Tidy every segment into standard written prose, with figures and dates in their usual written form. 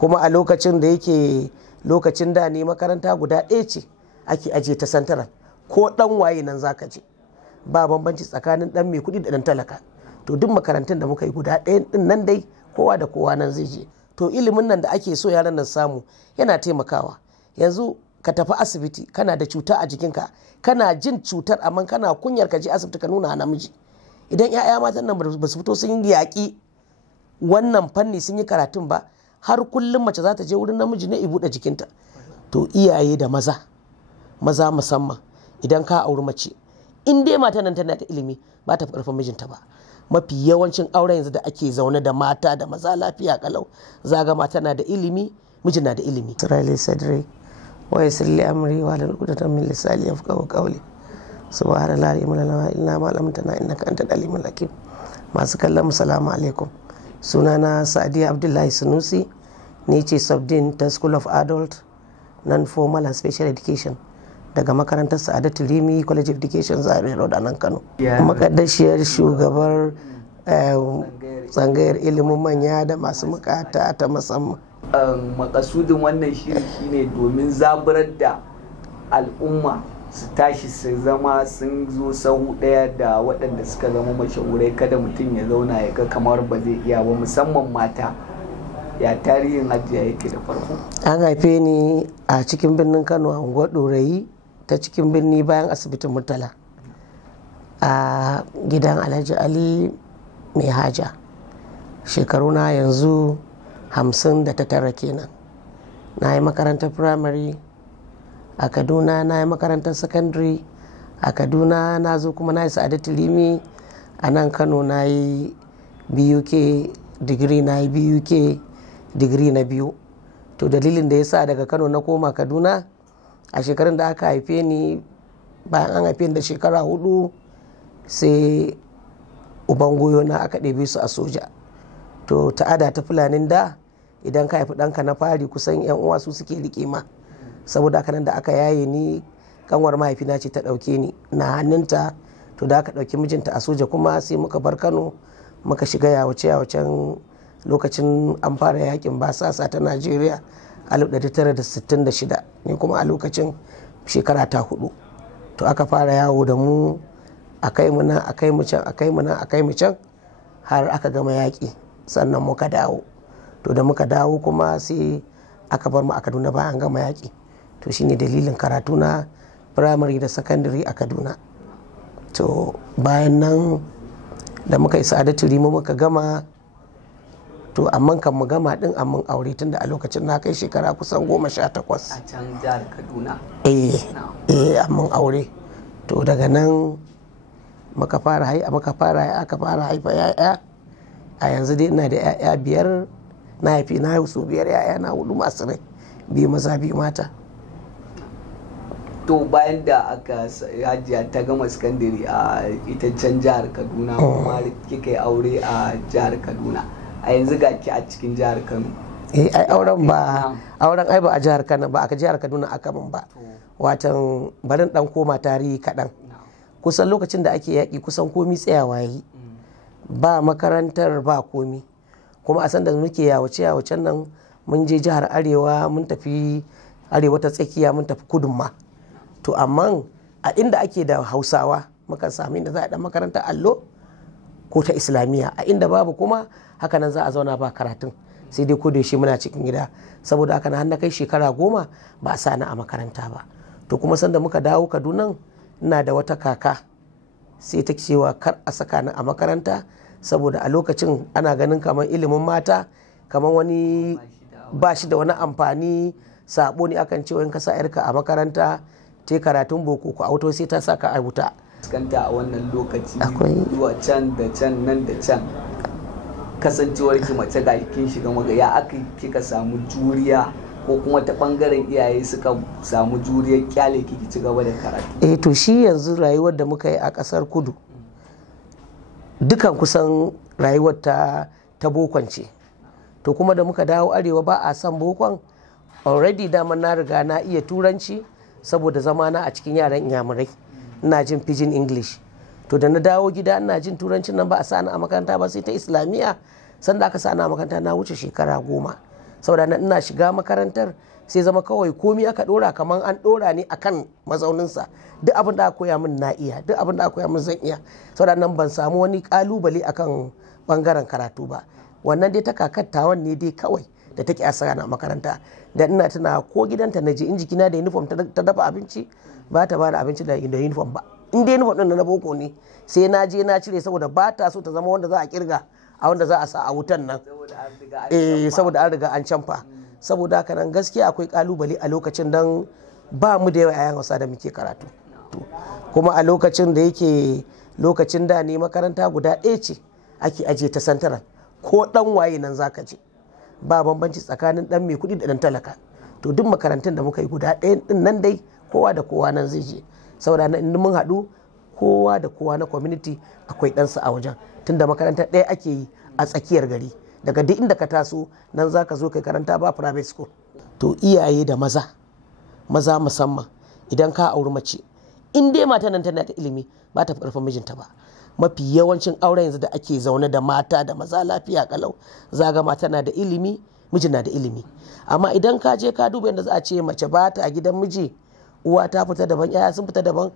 kuma a lokacin da yake lokacin da ne makaranta guda ɗaya ce ake ajiye ta santaral, ko ɗan waye nan zaka je, ba bambanci tsakanin ɗan mai kuɗi da ɗan talaka. To duk makarantun da muka yi guda ɗaya ɗin nan dai kowa da kowa nan zai je. To ilimin nan da ake so yaran nan samu yana taimakawa. Yanzu ka tafi asibiti kana da cuta a jikinka, kana jin cutar amma kana kunyar ka je asibiti ka nuna namiji. Idan 'ya'ya matan nan ba su fito sun yaƙi wannan fanni sun yi karatun ba, har kullum mace za ta je wurin namiji ne i buɗe jikinta. To iyaye da maza musamman, idan ka auri mace in dai mata nan tana da ilimi ba ta fi ƙarfin mijinta ba. Mafi yawancin auren yanzu da ake zaune da mata da maza lafiya kalau, zaga mata na da ilimi mijin na da ilimi. Israeli Sadri wa yassirli amri wa hlul 'uqdatan min lisani yafqahu qawli. Subhanallahi wa la ilaha illa anta innaka antal alimul hakim. Masu kallon mu salamu alaikum. Sunana Sadiya Abdullahi Sunusi, ni ce Subdean ta School of Adult Non-Formal and Special Education daga makarantar Sa'adatu Rimi College of Education Zaria Road a nan Kano. Makaddashiyar shugabar tsangayar ilimin manya da masu bukata ta musamman. Makasudin wannan shiri shine domin zaburar da al'umma su tashi su zama sun zo sahu daya da waɗanda suka zama mashahurai, kada mutum ya zauna ya ga kamar ba zai iya ba, musamman mata. Ya tarihin Hajiya yake da farko? An haife ni a cikin birnin Kano a unguwar Ɗorayi ta cikin birni bayan asibitin Murtala a gidan Alhaji Ali mai haja. Shekaru na yanzu 59 kenan. Na yi makarantar firamare a Kaduna, na yi makarantar sakandare a Kaduna, na zo kuma na yi Sa'adatu Rimi a nan Kano, na yi BUK digiri, na yi BUK digiri na 2. To dalilin da ya sa daga Kano na koma Kaduna a shekarun da aka haife ni, bayan an haife ni da shekara 4 sai uban goyo na aka ɗebe su a soja. To ta'ada ta fulanin da idan ka haifi ɗanka na fari kusan 'yan uwa su suke riƙe ma, saboda haka nan da aka yaye ni kanwar mahaifina ce ta ɗauke ni na hannunta. To da aka ɗauki mijinta a soja kuma sai muka bar Kano muka shiga yawacen lokacin an fara yakin basasa ta Najeriya 1966, ne kuma a lokacin shekara ta 4. To aka fara yawo da mu, a kai mu nan a kai mu can, a kai mu nan a kai mu can, har aka gama yaƙi sannan muka dawo. To da muka dawo kuma sai aka bar mu a Kaduna bayan gama yaƙi. To shine dalilin karatu na firamare da sakandare a Kaduna. To bayan nan da muka yi Sa'adatu Rimi muka gama, to amma kan mu gama din amman aure tun da a lokacin na kai shekara kusan 18 a can jihar Kaduna. Amman aure. To daga nan aka fara haifa yaya. A yanzu dai ina da yaya 5, na haifi na su 5, yaya na 4 masu rai, 2 maza 2 mata. To bayan da aka Hajiya ta gama sakandare a ita can jihar Kaduna, kuma kika yi aure a jihar Kaduna, a yanzu ga ki a cikin jihar Kano. Auren ai ba a jihar Kano ba, aka jihar Kaduna aka min ba. Watan barin dan koma tarihi kaɗan. Kusan lokacin da ake yaƙi kusan komi tsayawa yi, ba makarantar ba komi. Kuma a san da muke yawacen nan mun je jihar Arewa, mun tafi Arewa ta tsakiya, mun tafi kudun ma. To amma a inda ake da Hausawa mukan sami inda za a dan makarantar allo ko ta Islamiyya, a inda babu kuma hakanan za a zauna ba karatun, sai dai ko da yaushe muna cikin gida. Saboda haka na kai shekara 10 ba a sani a makaranta ba. To kuma sanda muka dawo Kaduna, ina da wata kaka sai ta cewa kar a saka ni a makaranta, saboda a lokacin ana ganin kamar ilimin mata kamar wani ba shi da wani amfani, sabo ne akan cewa in ka sa yarka a makaranta ta karatun boko ko auto sai ta saka a wuta. Fuskanta a wannan lokaci zuwa can da can nan da can, kasancewar ki mace ga kin shiga magaya, aka kika samu juriya ko kuma ta bangaren iyaye suka samu juriyar kyale ki ci gaba da karatu? To shi yanzu rayuwar da muka yi a kasar kudu dukan kusan rayuwar ta bokon ce. To kuma da muka dawo arewa ba a son bokon, already dama na riga na iya turanci saboda zamana a cikin yaran inyamurai, ina jin pidgin English. To da na dawo gida ina jin turancin nan ba a sani a makaranta ba sai ta Islamiyya. Sanda aka sani a makaranta na wuce shekara 10, saboda nan ina shiga makarantar sai zama kawai komi aka dora kamar an dora ne akan mazauninsa, duk abin da aka koya min na iya, duk abin da aka koya min zan iya, saboda nan ban samu wani kalubale akan bangaren karatu ba. Wannan dai ta kakattawan ne dai kawai da take asara na makaranta, da ina tuna ko gidanta na je in jikina da uniform ta dafa abinci ba ta bada abinci da uniform ba, in dai uniform din na boko ne sai na je na cire saboda ba ta so ta zama wanda za a kirga a wanda za a sa a wutan nan, saboda an riga an canfa. Saboda haka nan gaskiya akwai kalubale a lokacin dan ba mu da yawa yayan Hausa da muke karatu, kuma a lokacin da yake lokacin da ne makaranta guda ɗaya ce ake aje ta santaran, ko dan waye nan zaka je, ba bambanci tsakanin dan mai kuɗi da dan talaka. To duk makarantun da muka yi guda ɗaya din nan dai kowa da kowa nan zai je, saboda nan in mun haɗu kowa da kowa na community akwai ɗansa a wajen, tunda makarantar ɗaya ake yi a tsakiyar gari, daga duk inda ka taso nan za ka zo kai karanta, ba private school. To iyaye da maza musamman idan ka auri mace, in dai mata nan tana da ilimi ba ta fi ƙarfin mijinta ba. Mafi yawancin auren yanzu da ake zaune da mata da maza lafiya kalau, zaga mata na da ilimi, mijin na da ilimi. Amma idan ka je ka duba yadda za a ce mace ba ta a gidan miji, uwa ta fita daban, 'ya'ya sun fita daban,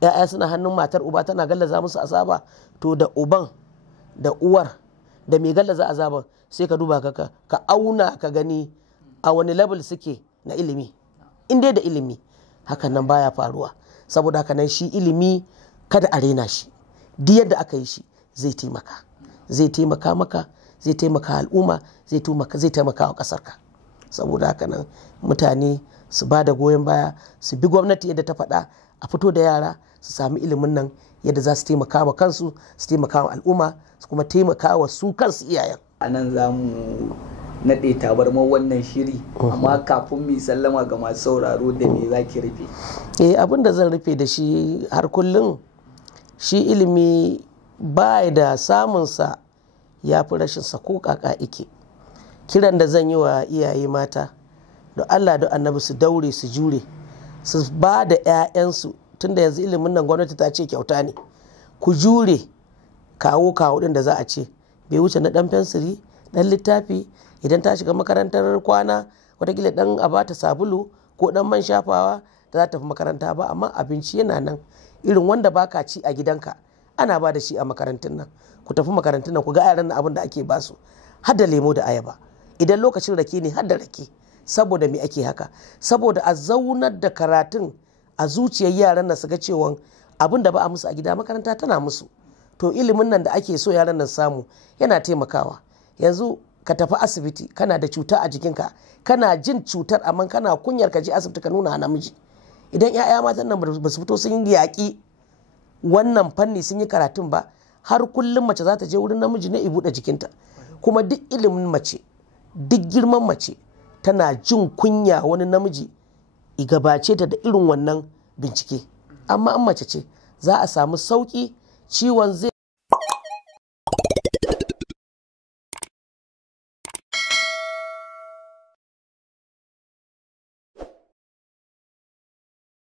'ya'ya suna hannun matar uba tana gallaza musu azaba, to da uban da uwar da mai gallaza azaban sai ka duba ka auna ka gani a wani level suke na ilimi. In dai da ilimi hakan nan baya faruwa, saboda haka nan shi ilimi kada a rena shi, duk yadda aka yi shi zai taimaka maka, zai taimaka al'umma, zai taimaka wa ƙasarka. Saboda haka nan mutane su ba da goyon baya, su bi gwamnati yadda ta faɗa, a fito da yara su sami ilimin nan yadda za su taimaka wa kansu, su taimaka wa al'umma, su kuma taimaka wa su kansu iyayen. A nan za mu naɗe tabarmar wannan shiri, amma kafin mu sallama ga masu sauraro da me za ki rufe? Abin da zan rufe da shi har kullum, shi ilimi ba da samunsa ya fi rashinsa ko kaka ike. Kiran da zan yi wa iyaye mata, da Allah da annabi su daure su jure, su ba da 'ya'yansu, tunda yanzu ilimin nan gwamnati ta ce kyauta ne, ku jure kawo din da za a ce bai wuce na dan fensiri, dan littafi, idan ta shiga makarantar kwana watakila dan a bata sabulu ko dan man shafawa da za ta fi makaranta ba. Amma abinci yana nan irin wanda baka ci a gidanka ana ba da shi a makarantun nan. Ku tafi makarantun nan ku ga yaran abin da ake basu, har da lemo da ayaba, idan lokacin rake ne har da rake. Saboda me ake haka? Saboda a zaunar da karatun a zuciyar yaran nan su ga cewa abin da ba a musu a gida makaranta tana musu. To ilimin nan da ake so yaran nan samu yana taimakawa. Yanzu ka tafi asibiti kana da cuta a jikinka, kana jin cutar amma kana kunyar ka je asibiti ka nuna namiji. Idan 'ya'ya matan nan ba su fito sun yaƙi wannan fanni sun yi karatun ba, har kullum mace za ta je wurin namiji na buɗe jikinta. Kuma duk ilimin mace, duk girman mace, tana jin kunya wani namiji i gabace ta da irin wannan bincike. Amma an mace ce za a samu sauƙi, ciwon zai